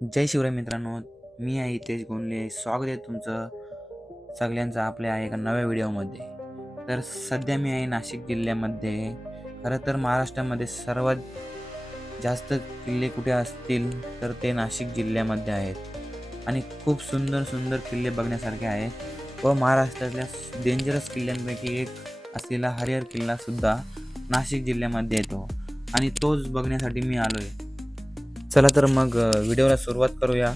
जय शिवराय मित्रांनो, मी आहे हितेश गोंडले. स्वागत आहे तुमचं सगळ्यांचं आपल्या एका नव्या व्हिडिओमध्ये. तर सध्या मी आहे नाशिक जिल्ह्यामध्ये. खरं तर महाराष्ट्रामध्ये सर्वात जास्त किल्ले कुठे असतील तर ते नाशिक जिल्ह्यामध्ये आहेत आणि खूप सुंदर सुंदर किल्ले बघण्यासारखे आहेत व महाराष्ट्रातल्या डेंजरस किल्ल्यांपैकी एक असलेला हरिहर किल्लासुद्धा नाशिक जिल्ह्यामध्ये येतो आणि तोच बघण्यासाठी मी आलो आहे. चला तर मग व्हिडिओला सुरुवात करूया.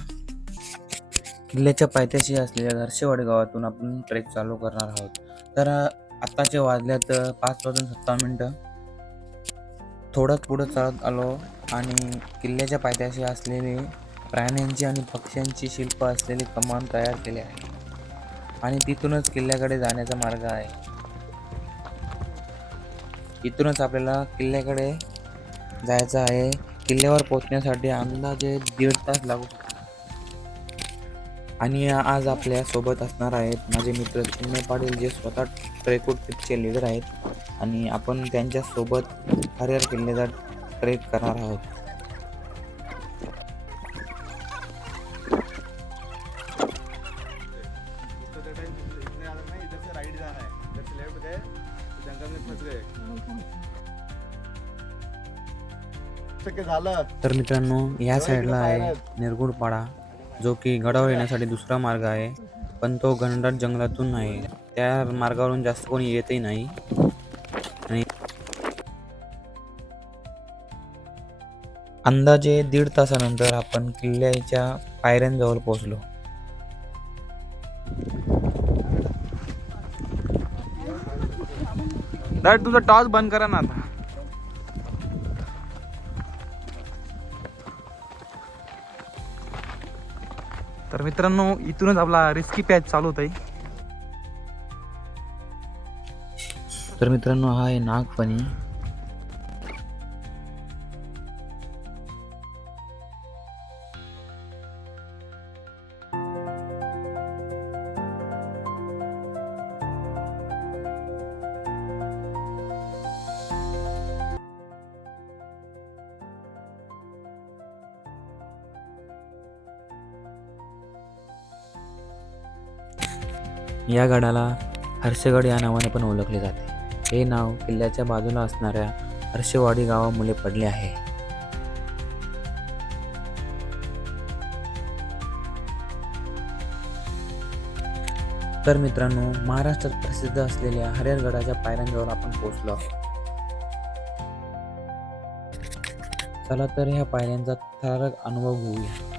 किल्ल्याच्या पायथ्याशी असलेल्या नरसेवाडी गावातून आपण ट्रेक चालू करणार आहोत. तर आत्ताचे वाजल्यात 5:57. थोडं पुढं चालत आलो आणि किल्ल्याच्या पायथ्याशी असलेले प्राण्यांची आणि पक्ष्यांची शिल्प असलेले कमान तयार केले आहे आणि तिथूनच किल्ल्याकडे जाण्याचा मार्ग आहे. इथूनच आपल्याला किल्ल्याकडे जायचं आहे. किल्ल्यावर पोहोचण्यासाठी अंदाजे 1.5 तास लागू शकतो. आणि आज आपल्या सोबत असणार आहेत माझे मित्र चिन्मय पाटील, जे स्वतः ट्रेकआउट ट्रिपचे लीडर आहेत आणि आपण त्यांच्या सोबत हरिहर किल्ल्याचा ट्रेक करणार आहोत. तर मित्रांनो, या साईडला आहे निरगुडपाडा, जो की गडावर येण्यासाठी दुसरा मार्ग आहे, पण तो घनदाट जंगलातून आहे. त्या मार्गावरून जास्त कोणी येतही नाही. आणि अंदाजे 1.5 तासानंतर आपण किल्ल्याच्या पायऱ्यांजवळ पोहोचलो. तुझा टॉर्च बंद करा ना आता. तर मित्रांनो, इथूनच आपला रिस्की पॅच चालू होत आहे. तर मित्रांनो, हा आहे नागफणी. या गडाला हर्षगड या नावाने पण ओळखले जाते. हे नाव किल्ल्याच्या बाजूला असणाऱ्या हर्षवाडी गावामुळे पडले आहे. तर मित्रांनो, महाराष्ट्रात प्रसिद्ध असलेल्या हरिहरगडाच्या पायऱ्यांजवळ आपण पोहोचलो आहोत. चला तर ह्या पायऱ्यांचा थरारक अनुभव घेऊया.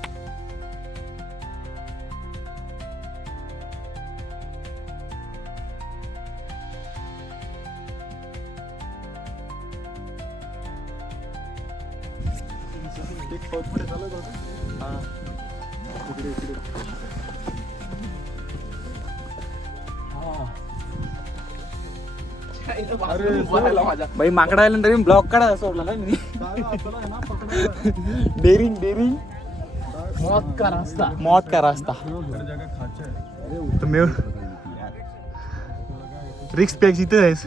बाई माकडा आला तरी ब्लॉक काढा सोडला ना मी. डेरिंग डेरिंग मौत का रास्ता. रिक्स पॅक्स इथे आहेस.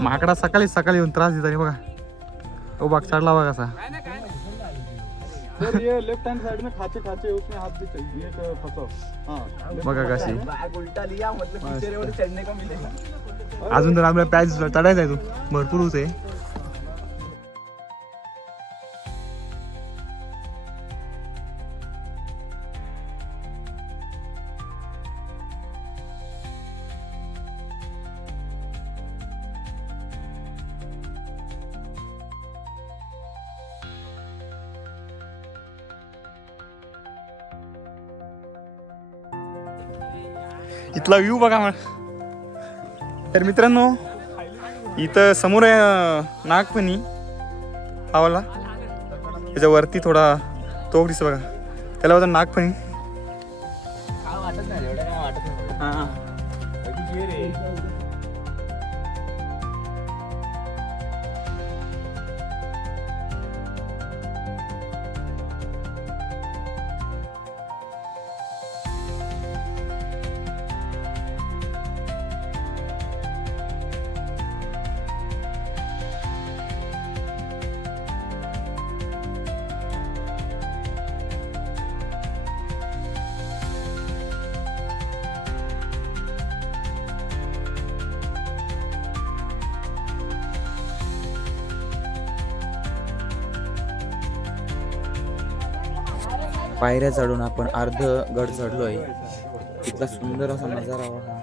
माकडा सकाळी सकाळी येऊन त्रास देत बघा. तो बाग चढला बघा कसा. सर, ये लेफ्ट हैंड साइड में खाचे खाचे उसमें हाथ भी चाहिए तो फंसो. हाँ, बघा कशी. उल्टा लिया मतलब पीछे वाले चढ़ने का मिलेगा. अजून तर आपल्याला पॅच चढायचा आहे. तो भरपूर ऊस आहे. इथला व्ह्यू बघा मग. तर मित्रांनो, इथं समोर आहे नागफणी हावाला. त्याच्यावरती थोडा तोफ दिसतो बघा, त्याला होता नागफणी. हां, पायऱ्या चढून आपण अर्ध गड चढलोय. इथला सुंदर असा नजारा बघा.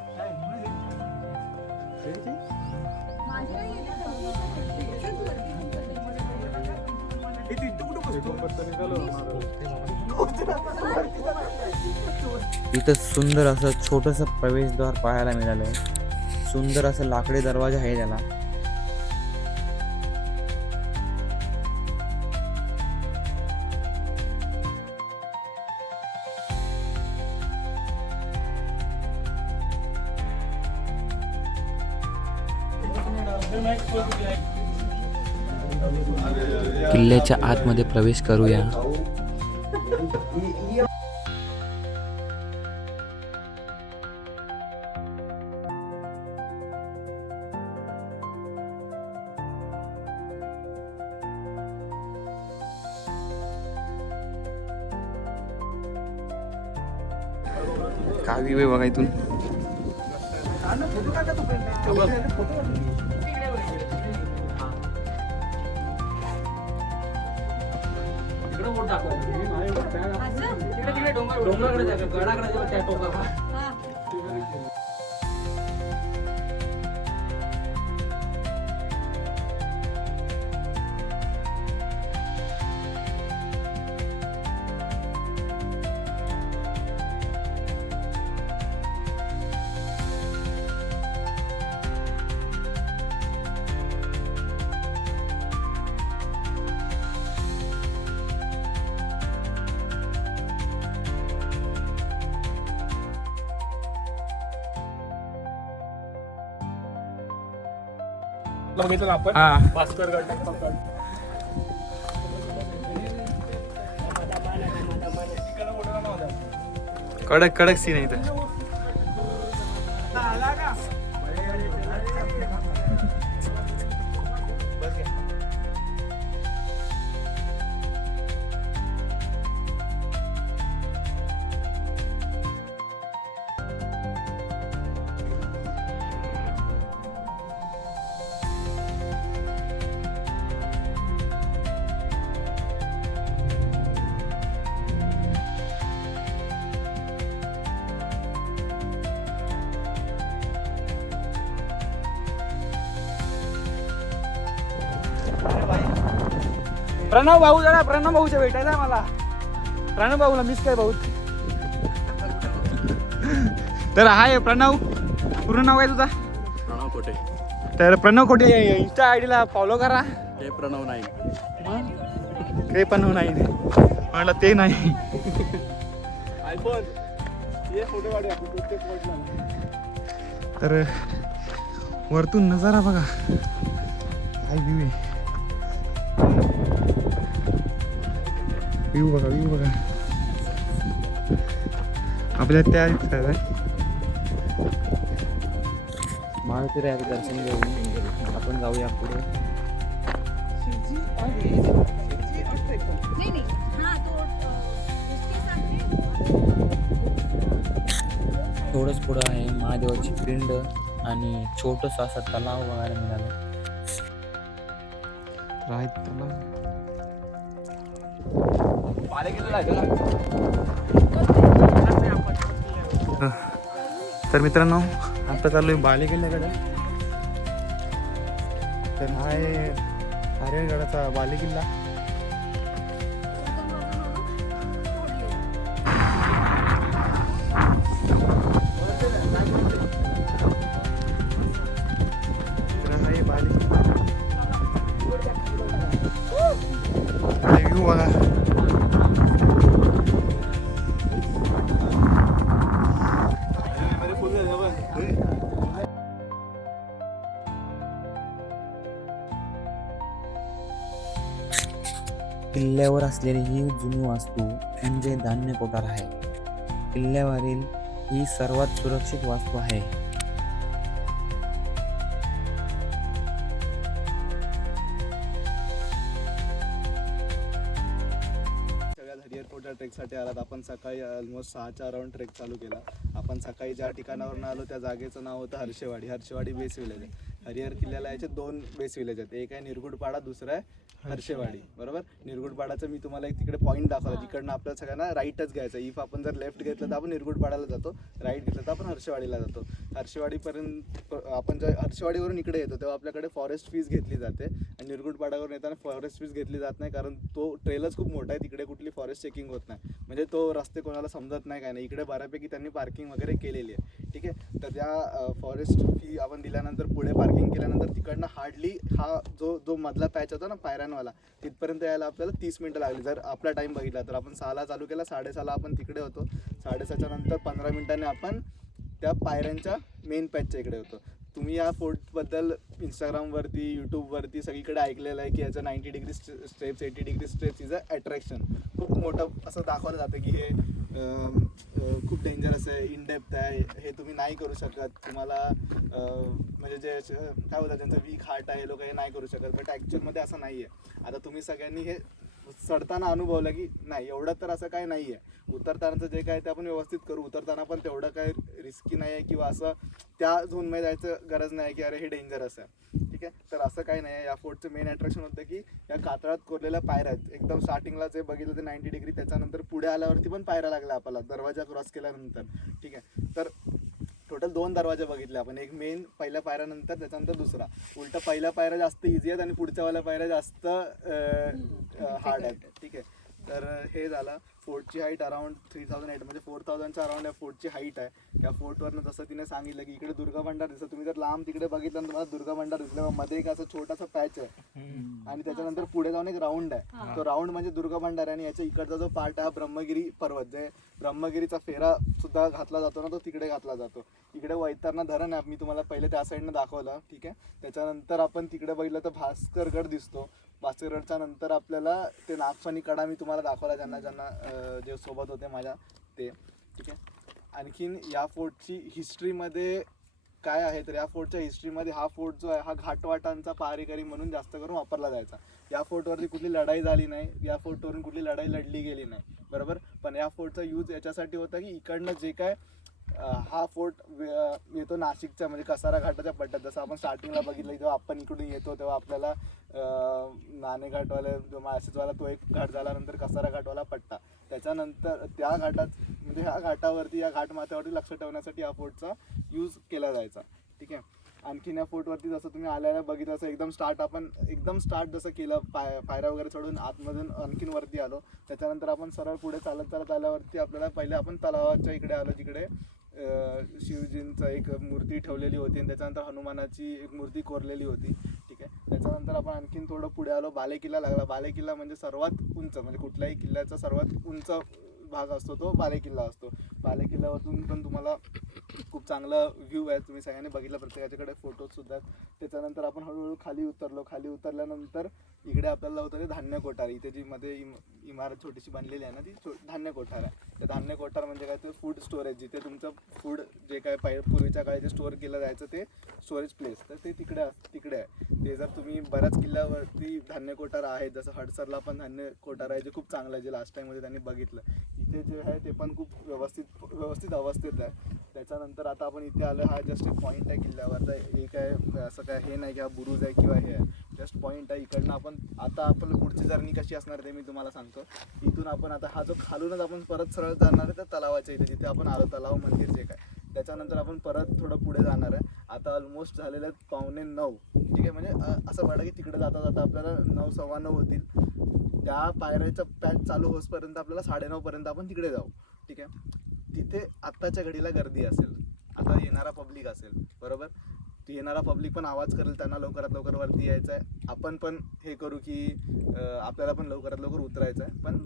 इथं सुंदर असं छोटंसं प्रवेशद्वार पाहायला मिळालंय. सुंदर असं लाकडी दरवाजा आहे त्याला. किल्ल्याच्या आतमध्ये प्रवेश करूया. काय व्ह्यू आहे बघा इथून. बघितलं आपण हा भास्कर गड. कडक कडक सीन आहे इथं. प्रणव भाऊ जरा प्रणव भाऊच्या भेटायचं आहे मला. प्रणव भाऊला मिस काय भाऊ. तर हाय प्रणव, पूर्ण नाव काय तुझा? प्रणव कोटे. तर प्रणव कोटे इंस्टा आय डीला फॉलो करा. हे प्रणव नाही ते पण नाही म्हटलं ते नाही. आयफोन ये फोटो काढूया प्रत्येक फोटोला. तर वरतून नजारा बघा काय व्ह्यू आहे. व्ह्यू बघा, व्ह्यू बघा. आपल्या त्या महावीर दर्शन घेऊन आपण जाऊया पुढे. थोडंच पुढं आहे महादेवाची पिंड आणि छोटस असा तलाव बघायला मिळाला. तर मित्रांनो आता चाललोय बालेकिल्ल्याकडे. तर हा आहे हरिहरगडाचा बालेकिल्ला. व्ह्यू बघा. किल्ल्यावर असलेली ही जुनी वास्तू म्हणजे धान्य कोठार आहे. किल्ल्यावरील ही सर्वात सुरक्षित वास्तू आहे. हरिहरकोटा ट्रेकसाठी आलात आपण. सकाळी ऑलमोस्ट 6च्या अराउंड ट्रेक चालू केला आपण. सकाळी ज्या ठिकाणावरून आलो त्या जागेचं नाव होतं हर्षेवाडी. हर्षेवाडी बेस विलेज आहे. हरिहर किल्ल्याला याचे 2 बेस विलेज आहेत. एक आहे निरगुडपाडा, दुसरा आहे हर्षेवाडी. बरोबर. निरगुडपाडाचं मी तुम्हाला एक तिकडे पॉईंट दाखवला जिकडनं आपल्याला सगळ्यांना राईटच घ्यायचं. इफ आपण जर लेफ्ट घेतलं तर आपण निरगुडपाडाला जातो, राईट घेतलं तर आपण हर्षेवाडीला जातो. हर्षेवाडीपर्यंत आपण जेव्हा हर्षेवाडीवरून इकडे येतो तेव्हा आपल्याकडे फॉरेस्ट फीज घेतली जाते आणि निरगुडपाडावरून येताना फॉरेस्ट फीज घेतली जात नाही, कारण तो ट्रेलच खूप मोठा आहे. तिकडे कुठली फॉरेस्ट चेकिंग होत नाही, म्हणजे तो रस्ते कोणाला समजत नाही काय नाही. इकडे बऱ्यापैकी त्यांनी पार्किंग वगैरे केलेली आहे. ठीक आहे. तर त्या फॉरेस्ट फी आपण दिल्यानंतर पुढे पार्किंग केल्यानंतर तिकडनं हार्डली हा जो मधला पॅच होता ना पायऱ्यांवाला, तिथपर्यंत यायला आपल्याला 30 मिनिटं लागली. जर आपला टाईम बघितला तर आपण 6ला चालू केला, 6:30ला आपण तिकडे होतो. 6:30च्या नंतर 15 मिनिटांनी आपण त्या पायऱ्यांच्या मेन पॅचच्या इकडे होतो. तुम्ही या फोर्टबद्दल इंस्टाग्रामवरती, यूट्यूबवरती सगळीकडे ऐकलेलं आहे की याचं 90 degree steps, 80 degree steps is a attraction. खूप मोठं असं दाखवलं जातं की हे खूप डेंजरस आहे, इन डेप्थ आहे, हे तुम्ही नाही करू शकत. तुम्हाला म्हणजे जे काय बोलतात ज्यांचं वीक हार्ट आहे लोक हे नाही करू शकत. बट ॲक्च्युअलमध्ये असं नाही आहे. आता तुम्ही सगळ्यांनी हे चढताना अनुभवलं की नाही एवढं तर असं काय नाही आहे. उतरतानाचं जे काय ते आपण व्यवस्थित करू. उतरताना पण तेवढं काय रिस्की नाही आहे किंवा असं त्या झोनमध्ये जायचं गरज नाही की अरे हे डेंजरस आहे. ठीक आहे. तर असं काही नाही आहे. या फोर्टचं मेन अट्रॅक्शन होतं की या कातळात कोरलेल्या पायऱ्या आहेत. एकदम स्टार्टिंगला जे बघितलं ते 90 डिग्री, त्याच्यानंतर पुढे आल्यावरती पण पायऱ्या लागल्या आपल्याला दरवाजा क्रॉस केल्यानंतर. ठीक आहे. तर टोटल 2 दरवाजे बघितले आपण. एक मेन पहिल्या पायऱ्यानंतर, त्याच्यानंतर दुसरा. उलट पहिल्या पायऱ्या जास्त इझी आहेत आणि पुढच्यावाल्या पायऱ्या जास्त हार्ड आहेत. ठीक आहे. तर हे झालं. फोर्टची हाईट अराउंड 3008 म्हणजे 4000च्या अराउंड या फोर्टची हाईट आहे. या फोर्टवरनं जसं तिने सांगितलं की इकडे दुर्गा भंडार दिसतं. तुम्ही जर लांब तिकडे बघितलं तर तुम्हाला दुर्गा भंडार दिसलं. मध्ये एक असं छोटासा पॅच आहे आणि त्याच्यानंतर पुढे जाऊन एक राऊंड आहे. तो राऊंड म्हणजे दुर्गा भंडार आहे आणि याच्या इकडचा जो पार्ट आहे ब्रह्मगिरी पर्वत, जे ब्रह्मगिरीचा फेरा सुद्धा घातला जातो ना, तो तिकडे घातला जातो. इकडे वैतरणा धरण आहे, मी तुम्हाला पहिले त्या साईडनं दाखवलं. ठीक आहे. त्याच्यानंतर आपण तिकडे बघितलं तर भास्करगड दिसतो. भास्करगडच्या नंतर आपल्याला ते नागफणी कडा मी तुम्हाला दाखवला, ज्यांना जे सोबत होते माझ्या ते. ठीक आहे. आणखीन या फोर्टची हिस्ट्रीमध्ये काय आहे तर या फोर्टच्या हिस्ट्रीमध्ये हा फोर्ट जो आहे हा घाटवाटांचा पहारेकरी म्हणून जास्त करून वापरला जायचा. या फोर्टवरती कुठली लढाई झाली नाही, या फोर्टवरून कुठली लढाई लढली गेली नाही. बरोबर. पण या फोर्टचा यूज याच्यासाठी होता की इकडनं जे काय हा फोर्ट येतो नाशिकच्या म्हणजे कसारा घाटाच्या पट्ट्यात. जसं आपण स्टार्टिंगला बघितलं जेव्हा आपण इकडून येतो तेव्हा आपल्याला नाणेघाटवाला माळशेजवाला तो एक घाट झाला, नंतर कसारा घाटवाला पट्टा. त्याच्यानंतर त्या घाटात म्हणजे ह्या घाटावरती या घाटमाथ्यावरती लक्ष ठेवण्यासाठी या फोर्टचा यूज केला जायचा. ठीक आहे. आणखीन या फोर्टवरती जसं तुम्ही आल्याला बघितलं असं एकदम स्टार्ट जसं केलं पायऱ्या वगैरे चढून आतमधून आणखीन वरती आलो. त्याच्यानंतर आपण सरळ पुढे चालत आल्यावरती आपल्याला पहिले आपण तलावाच्या इकडे आलो, जिकडे शिवजींचं एक मूर्ती ठेवलेली होती आणि त्याच्यानंतर हनुमानाची एक मूर्ती कोरलेली होती. ठीक आहे. त्याच्यानंतर आपण आणखीन थोडं पुढे आलो. बालेकिल्ला लागला. बालेकिल्ला म्हणजे सर्वात उंच, म्हणजे कुठल्याही किल्ल्याचा सर्वात उंच भाग असतो तो बालेकिल्ला असतो. बालेकिल्ल्यावरतून पण तुम्हाला खूप चांगला व्ह्यू आहे, तुम्ही सगळ्यांनी बघितलं, प्रत्येकाच्याकडे फोटोजसुद्धा आहेत. त्याच्यानंतर आपण हळूहळू खाली उतरलो. खाली उतरल्यानंतर इकडे आपल्याला होतं ते धान्य कोठार. इथे जी मध्ये इमारत छोटीशी बनलेली आहे ना, ती धान्य कोठार आहे. ते धान्य कोठार म्हणजे काय, ते फूड स्टोरेज, जिथे तुमचं फूड जे काय पूर्वीच्या काळी जे स्टोअर केलं जायचं ते स्टोरेज प्लेस, तर ते तिकडे आहे. ते जर तुम्ही बऱ्याच किल्ल्यावरती धान्य कोठार आहेत, जसं हडसरला पण धान्य कोठार आहे जे खूप चांगलं आहे, जे लास्ट टाईममध्ये त्यांनी बघितलं. इथे जे आहे ते पण खूप व्यवस्थित अवस्थेत आहे. त्याच्यानंतर आता आपण इथे आलो. हा जस्ट एक पॉईंट आहे किल्ल्यावरचा. हे काय असं काय हे नाही की हा बुरुज आहे किंवा हे आहे, जस्ट पॉईंट आहे. इकडनं आपण आता आपलं पुढची जर्नी कशी असणार ते मी तुम्हाला सांगतो. इथून आपण आता हा जो खालूनच आपण परत सरळ जाणार आहे त्या तलावाच्या इथे, जिथे आपण आलो तलाव मंदिर जे काय. त्याच्यानंतर आपण परत थोडं पुढे जाणार आहे. आता ऑलमोस्ट झालेलं आहे 8:45. ठीक आहे. म्हणजे असं वाटतं की तिकडे जाता जाता आपल्याला 9, 9:15 होतील. त्या पायऱ्याचा पॅच चालू होसपर्यंत आपल्याला 9:30 पर्यंत आपण तिकडे जाऊ. ठीक आहे. तिथे आत्ताच्या घडीला गर्दी असेल, आता येणारा पब्लिक असेल. बरोबर. येणारा पब्लिक पण आवाज करेल, त्यांना लवकरात लवकर वरती यायचं आहे. आपण पण हे करू की आपल्याला पण लवकरात लवकर उतरायचं आहे. पण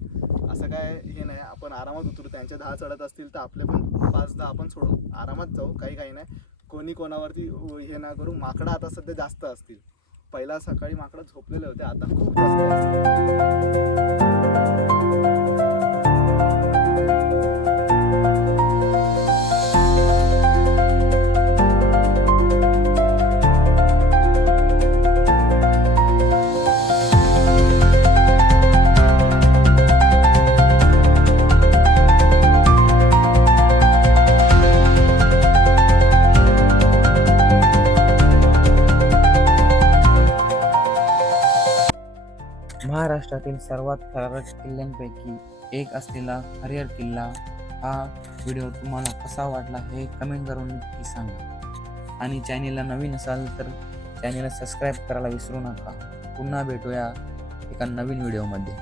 असं काय हे नाही, आपण आरामात उतरू. त्यांचे 10 चढत असतील तर आपले पण 5-10 आपण सोडू, आरामात जाऊ. काही नाही. कोणी कोणावरती हे ना करू. माकडं आता सध्या जास्त असतील. पहिला सकाळी माकडं झोपलेले होते, आता खूप जास्त असतील. महाराष्ट्रातील सर्वात थरारक किल्ल्यांपैकी एक असलेला हरिहर किल्ला हा व्हिडिओ तुम्हाला कसा वाटला हे कमेंट करून नक्की सांगा. आणि चॅनेलला नवीन असाल तर चॅनेलला सबस्क्राईब करायला विसरू नका. पुन्हा भेटूया एका नवीन व्हिडिओमध्ये.